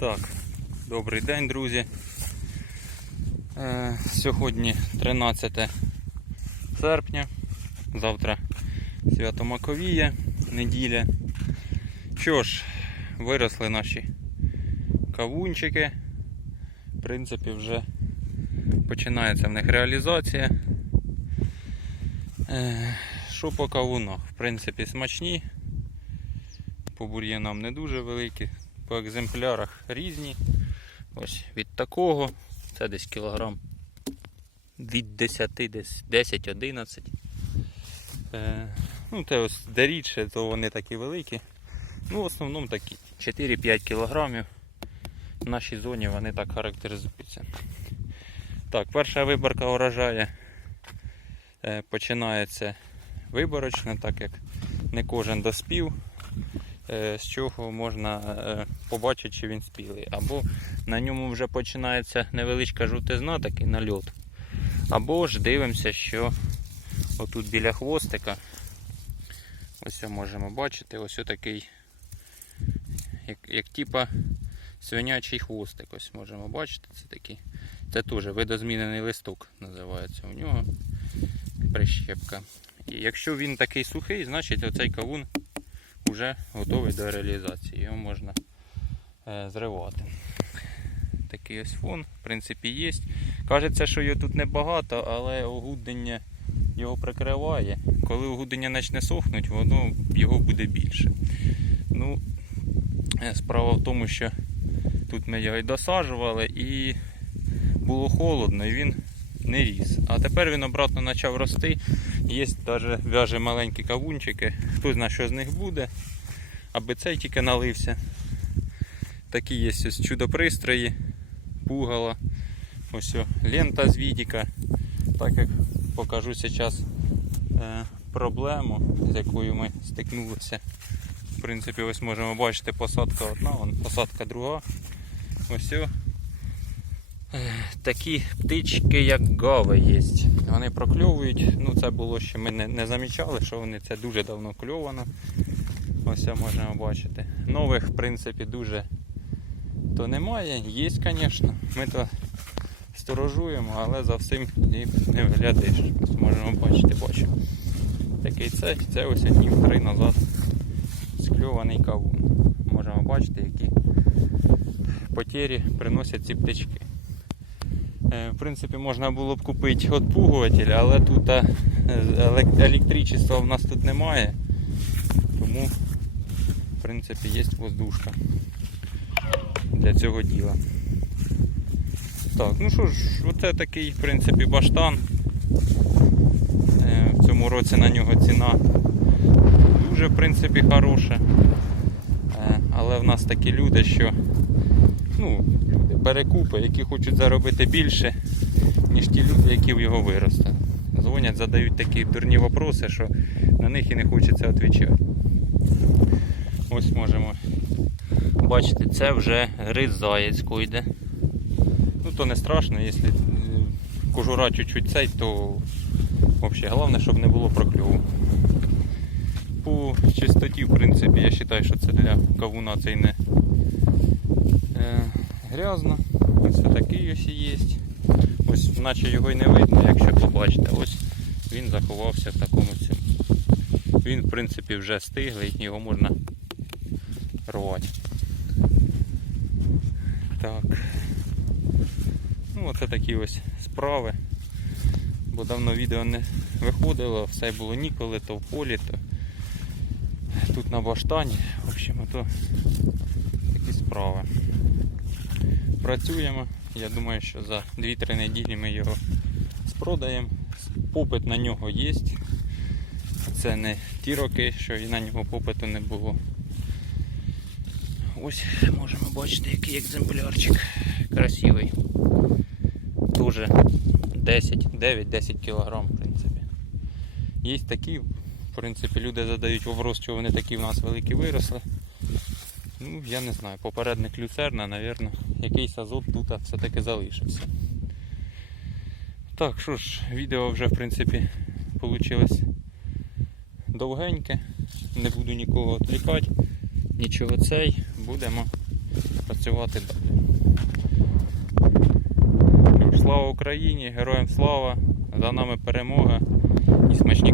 Так, добрий день, друзі. Е, сьогодні 13 серпня, завтра свято Маковія, неділя. Що ж, виросли наші кавунчики. В принципі, вже починається в них реалізація. Е, що по кавунах? В принципі, смачні. По бур'янам не дуже великі, по екземплярах різні. Ось від такого, це десь кілограм від 10, десь 10-11. Е, ну, те ось де рідше, то вони такі великі. Ну, в основному такі 4-5 кілограмів. В нашій зоні вони так характеризуються. Так, перша виборка урожаю е, починається виборочно, так як не кожен доспів з чого можна е, побачити, чи він спілий. Або на ньому вже починається невеличка жовтизна, такий нальот. Або ж дивимося, що отут біля хвостика, ось можемо бачити, ось такий, як, як типа свинячий хвостик. Ось можемо бачити, це такий. Це теж видозмінений листок називається у нього прищепка. І якщо він такий сухий, значить оцей кавун вже готовий до реалізації. Його можна е, зривати. Такий ось фон, в принципі, є. Кажеться, що його тут небагато, але огудення його прикриває. Коли огудення почне сохнути, воно його буде більше. Ну, е, справа в тому, що тут ми його і досаджували, і було холодно, і він не ріс. А тепер він обратно почав рости. Є навіть в'яже маленькі кавунчики. Хто знає, що з них буде, аби цей тільки налився. Такі є ось чудо-пристрої, пугало, ось лента з відіка. Так як покажу зараз е, проблему, з якою ми стикнулися. В принципі, ось можемо бачити посадка одна, посадка друга. Ось Такі птички, як гави є. Вони прокльовують. Ну це було ще ми не, не замічали, що вони це дуже давно кльовано. Ось це можемо бачити. Нових, в принципі, дуже то немає. Є, звісно. Ми то сторожуємо, але за всім не виглядаєш. Ось можемо бачити, бачимо. Такий це, це ось днів три назад скльований кавун. Можемо бачити, які потері приносять ці птички. Е, В принципі, можна було б купити отпугуватель, але тут е, електричества в нас тут немає. Тому, в принципі, є воздушка для цього діла. Так, ну що ж, оце такий, в принципі, баштан. Е, В цьому році на нього ціна дуже, в принципі, хороша. Але в нас такі люди, що ну, перекупи, які хочуть заробити більше, ніж ті люди, які в його виростили. Дзвонять, задають такі дурні вопроси, що на них і не хочеться відповідати. Ось можемо бачити, це вже гриз заєцьку йде. Ну то не страшно, якщо е, кожура чуть-чуть цей, то взагалі головне, щоб не було прокльову. По чистоті, в принципі, я вважаю, що це для кавуна цей не е, грязно. Ось такий ось і є. Ось наче його й не видно, якщо побачите. Ось він заховався в такому цьому. Він, в принципі, вже стиглий, його можна рвати. Так. Ну, оце такі ось справи. Бо давно відео не виходило, все було ніколи, то в полі, то тут на баштані. В общем, то такі справи. Працюємо. Я думаю, що за 2-3 неділі ми його спродаємо. Попит на нього є. Це не ті роки, що і на нього попиту не було. Ось можемо бачити, який екземплярчик красивий. Дуже 10, 9-10 кг, в принципі. Є такі, в принципі, люди задають вопрос, що вони такі в нас великі виросли. Ну, я не знаю, попередник люцерна, напевно, якийсь азот тут все-таки залишився. Так, що ж, відео вже в принципі вийшло довгеньке. Не буду нікого відвлікати. Нічого цей. Будемо працювати далі. Слава Україні! Героям слава! За нами перемога і смачні